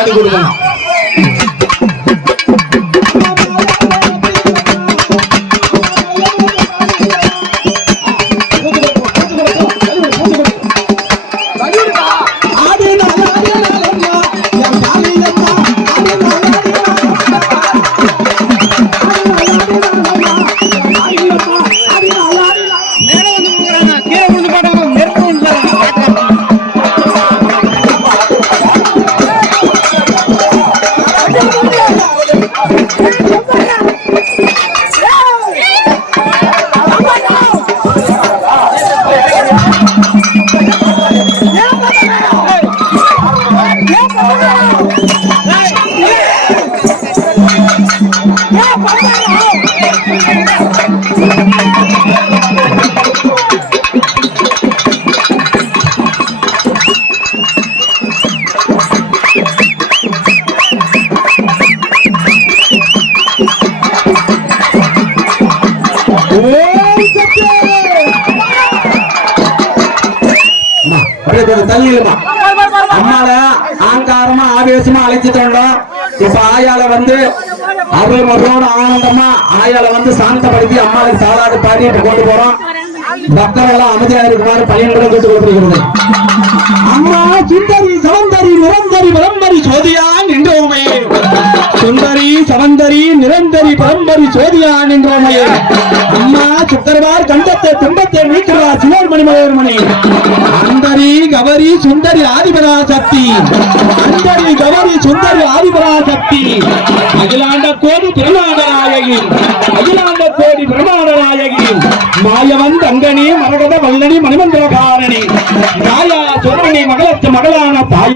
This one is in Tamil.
பாட்டு பாடி அப்படியே கொஞ்சம் தள்ளி இருமா. அம்மால ஆங்காரமா ஆவேசமா அழைச்சிட்டு வந்தோம் இப்ப ஆயால வந்து அருள் மகளோட ஆனந்தமா ஆயால வந்து சாந்தப்படுத்தி அம்மாவுக்கு தாளாடு பாடி இப்ப கொண்டு போறோம் பக்தர்கள் எல்லாம் அமைதியா இருக்குமாறு பையன்களும் கேட்டுக் கொடுத்திருக்கிறது அம்மா சுந்தரி சவந்தரி நிரந்தரி சவந்தரி நிரந்தரி பரம்பரி சோதியான் என்றோமையே அம்மா சித்தர்வார் கண்டத்தை துன்பத்தை நீக்கிறார் சிவர் மணிமலர் மணி. அந்தரி கவரி சுந்தரி ஆதிபரா சக்தி அந்தரி கவரி சுந்தரி ஆதிபரா சக்தி அகிலாண்ட கோடி பிரமாண்ட நாயகி அகிலாண்ட கோடி பிரமாண்ட நாயகி மாயவன் தங்கனி மரகத வல்லனி மணிமந்திரகாரணி. தாயா சொரணி மகளத்து மகளான தாய்